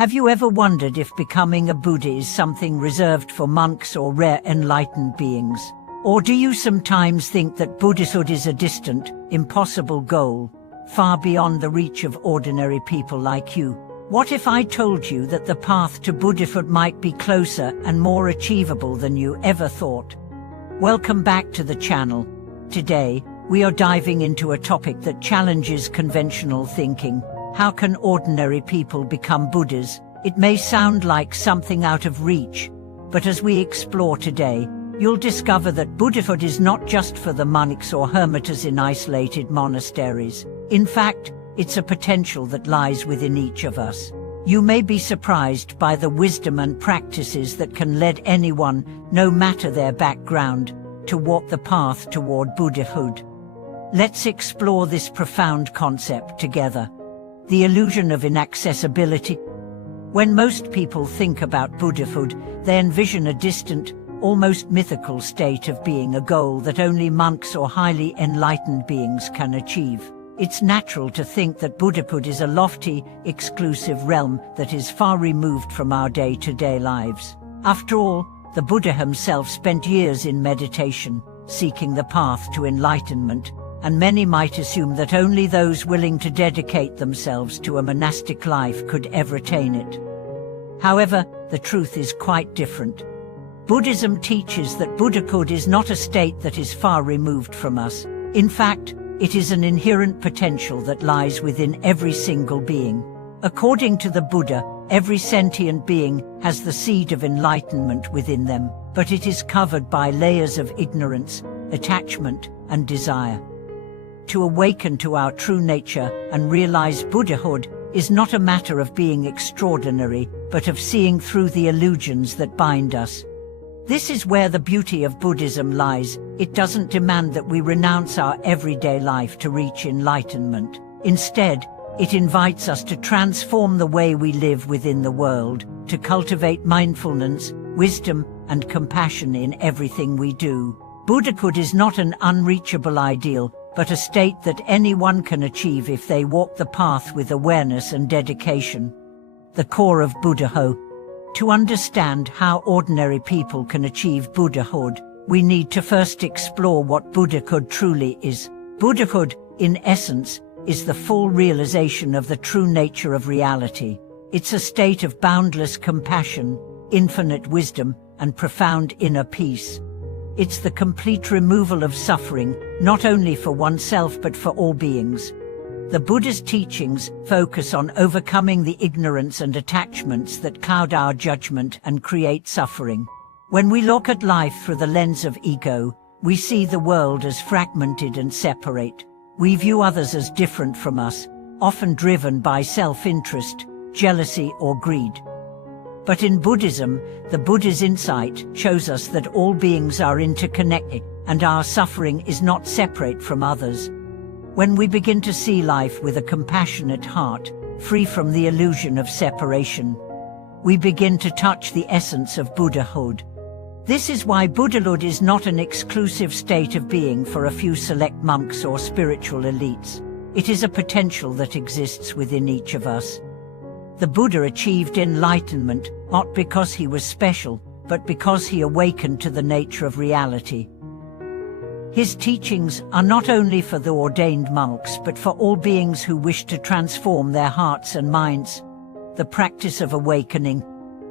Have you ever wondered if becoming a Buddha is something reserved for monks or rare enlightened beings? Or do you sometimes think that Buddhahood is a distant, impossible goal, far beyond the reach of ordinary people like you? What if I told you that the path to Buddhahood might be closer and more achievable than you ever thought? Welcome back to the channel. Today, we are diving into a topic that challenges conventional thinking. How can ordinary people become Buddhas? It may sound like something out of reach, but as we explore today, you'll discover that Buddhahood is not just for the monks or hermitas in isolated monasteries. In fact, it's a potential that lies within each of us. You may be surprised by the wisdom and practices that can lead anyone, no matter their background, to walk the path toward Buddhahood. Let's explore this profound concept together. The illusion of inaccessibility. When most people think about Buddhahood, they envision a distant, almost mythical state of being, a goal that only monks or highly enlightened beings can achieve. It's natural to think that Buddhahood is a lofty, exclusive realm that is far removed from our day-to-day lives. After all, the Buddha himself spent years in meditation, seeking the path to enlightenment, and many might assume that only those willing to dedicate themselves to a monastic life could ever attain it. However, the truth is quite different. Buddhism teaches that Buddhahood is not a state that is far removed from us. In fact, it is an inherent potential that lies within every single being. According to the Buddha, every sentient being has the seed of enlightenment within them, but it is covered by layers of ignorance, attachment, and desire. To awaken to our true nature and realize Buddhahood is not a matter of being extraordinary, but of seeing through the illusions that bind us. This is where the beauty of Buddhism lies. It doesn't demand that we renounce our everyday life to reach enlightenment. Instead, it invites us to transform the way we live within the world, to cultivate mindfulness, wisdom, and compassion in everything we do. Buddhahood is not an unreachable ideal, but a state that anyone can achieve if they walk the path with awareness and dedication. The core of Buddhahood. To understand how ordinary people can achieve Buddhahood, we need to first explore what Buddhahood truly is. Buddhahood, in essence, is the full realization of the true nature of reality. It's a state of boundless compassion, infinite wisdom, and profound inner peace. It's the complete removal of suffering, not only for oneself but for all beings. The Buddha's teachings focus on overcoming the ignorance and attachments that cloud our judgment and create suffering. When we look at life through the lens of ego, we see the world as fragmented and separate. We view others as different from us, often driven by self-interest, jealousy, or greed. But in Buddhism, the Buddha's insight shows us that all beings are interconnected, and our suffering is not separate from others. When we begin to see life with a compassionate heart, free from the illusion of separation, we begin to touch the essence of Buddhahood. This is why Buddhahood is not an exclusive state of being for a few select monks or spiritual elites. It is a potential that exists within each of us. The Buddha achieved enlightenment, not because he was special, but because he awakened to the nature of reality. His teachings are not only for the ordained monks but for all beings who wish to transform their hearts and minds. The practice of awakening.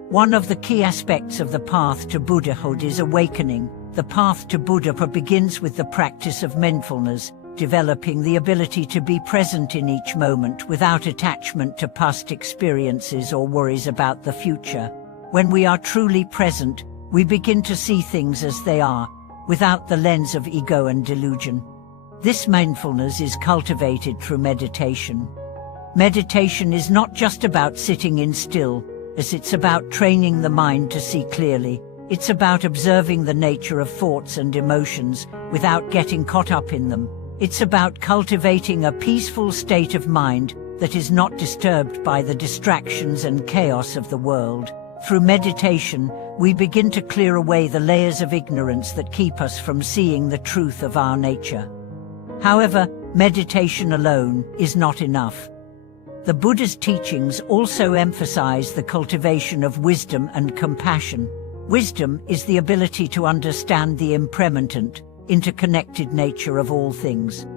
One of the key aspects of the path to Buddhahood is awakening. The path to Buddhahood begins with the practice of mindfulness, developing the ability to be present in each moment without attachment to past experiences or worries about the future. When we are truly present, we begin to see things as they are, without the lens of ego and delusion. This mindfulness is cultivated through meditation. Meditation is not just about sitting in still, as it's about training the mind to see clearly. It's about observing the nature of thoughts and emotions without getting caught up in them. It's about cultivating a peaceful state of mind that is not disturbed by the distractions and chaos of the world. Through meditation, we begin to clear away the layers of ignorance that keep us from seeing the truth of our nature. However, meditation alone is not enough. The Buddha's teachings also emphasize the cultivation of wisdom and compassion. Wisdom is the ability to understand the impermanent, interconnected nature of all things.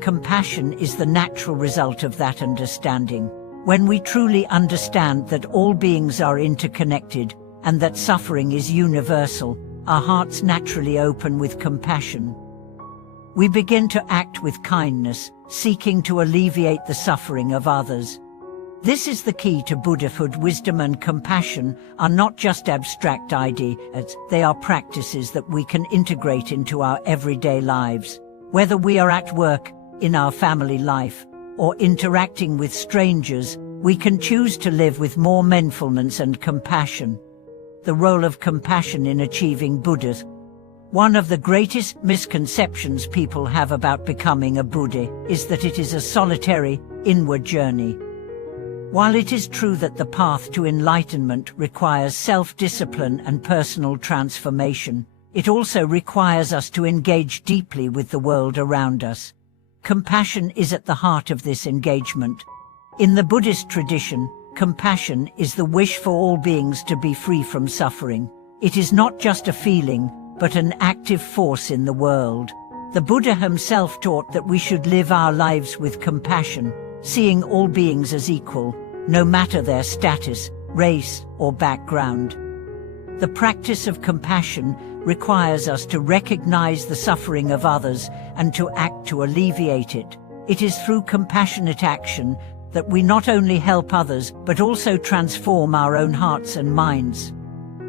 Compassion is the natural result of that understanding. When we truly understand that all beings are interconnected and that suffering is universal, our hearts naturally open with compassion. We begin to act with kindness, seeking to alleviate the suffering of others. This is the key to Buddhahood. Wisdom and compassion are not just abstract ideas, they are practices that we can integrate into our everyday lives. Whether we are at work, in our family life, or interacting with strangers, we can choose to live with more mindfulness and compassion. The role of compassion in achieving Buddhahood. One of the greatest misconceptions people have about becoming a Buddha is that it is a solitary, inward journey. While it is true that the path to enlightenment requires self-discipline and personal transformation, it also requires us to engage deeply with the world around us. Compassion is at the heart of this engagement. In the Buddhist tradition, compassion is the wish for all beings to be free from suffering. It is not just a feeling, but an active force in the world. The Buddha himself taught that we should live our lives with compassion, seeing all beings as equal, no matter their status, race, or background. The practice of compassion requires us to recognize the suffering of others and to act to alleviate it. It is through compassionate action that we not only help others but also transform our own hearts and minds.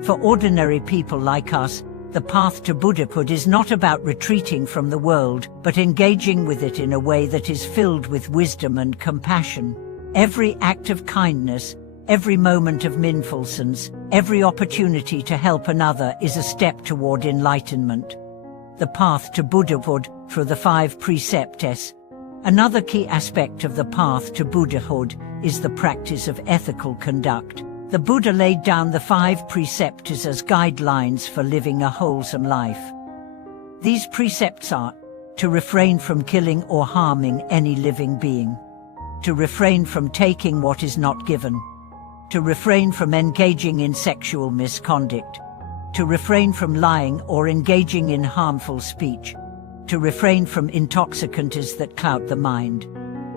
For ordinary people like us, the path to Buddhahood is not about retreating from the world, but engaging with it in a way that is filled with wisdom and compassion. Every act of kindness, every moment of mindfulness, every opportunity to help another is a step toward enlightenment. The path to Buddhahood through the 5 precepts. Another key aspect of the path to Buddhahood is the practice of ethical conduct. The Buddha laid down the 5 precepts as guidelines for living a wholesome life. These precepts are: to refrain from killing or harming any living being, to refrain from taking what is not given, to refrain from engaging in sexual misconduct, to refrain from lying or engaging in harmful speech, to refrain from intoxicants that cloud the mind.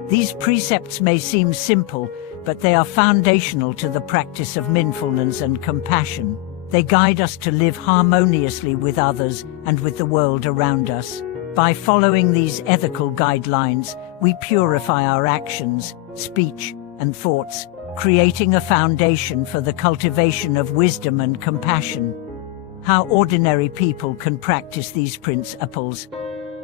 These precepts may seem simple, but they are foundational to the practice of mindfulness and compassion. They guide us to live harmoniously with others and with the world around us. By following these ethical guidelines, we purify our actions, speech, and thoughts, creating a foundation for the cultivation of wisdom and compassion. How ordinary people can practice these principles.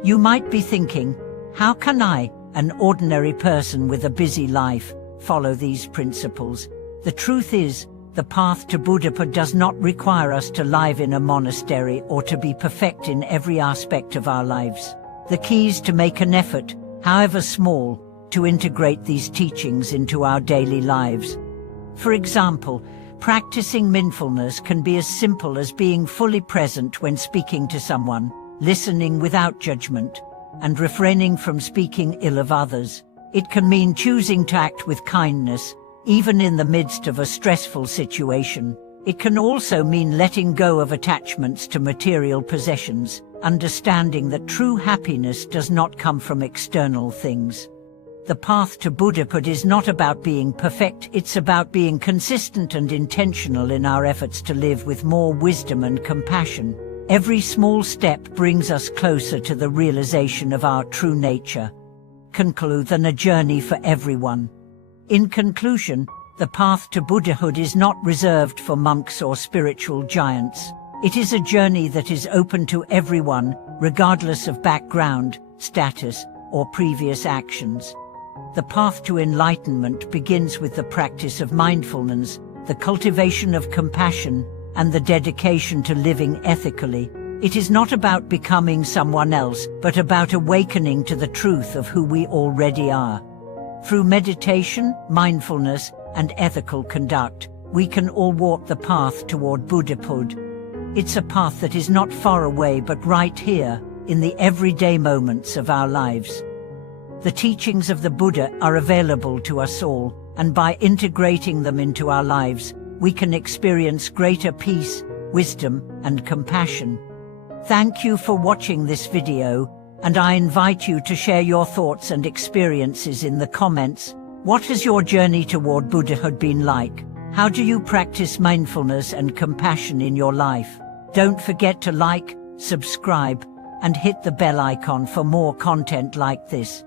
You might be thinking, how can I, an ordinary person with a busy life, follow these principles? The truth is, the path to Buddhahood does not require us to live in a monastery or to be perfect in every aspect of our lives. The key is to make an effort, however small, to integrate these teachings into our daily lives. For example, practicing mindfulness can be as simple as being fully present when speaking to someone, listening without judgment, and refraining from speaking ill of others. It can mean choosing to act with kindness, even in the midst of a stressful situation. It can also mean letting go of attachments to material possessions, understanding that true happiness does not come from external things. The path to Buddhahood is not about being perfect, it's about being consistent and intentional in our efforts to live with more wisdom and compassion. Every small step brings us closer to the realization of our true nature. Conclude than a journey for everyone. In conclusion, the path to Buddhahood is not reserved for monks or spiritual giants. It is a journey that is open to everyone, regardless of background, status, or previous actions. The path to enlightenment begins with the practice of mindfulness, the cultivation of compassion, and the dedication to living ethically. It is not about becoming someone else, but about awakening to the truth of who we already are. Through meditation, mindfulness, and ethical conduct, we can all walk the path toward Buddhahood. It's a path that is not far away but right here, in the everyday moments of our lives. The teachings of the Buddha are available to us all, and by integrating them into our lives, we can experience greater peace, wisdom, and compassion. Thank you for watching this video, and I invite you to share your thoughts and experiences in the comments. What has your journey toward Buddhahood been like? How do you practice mindfulness and compassion in your life? Don't forget to like, subscribe, and hit the bell icon for more content like this.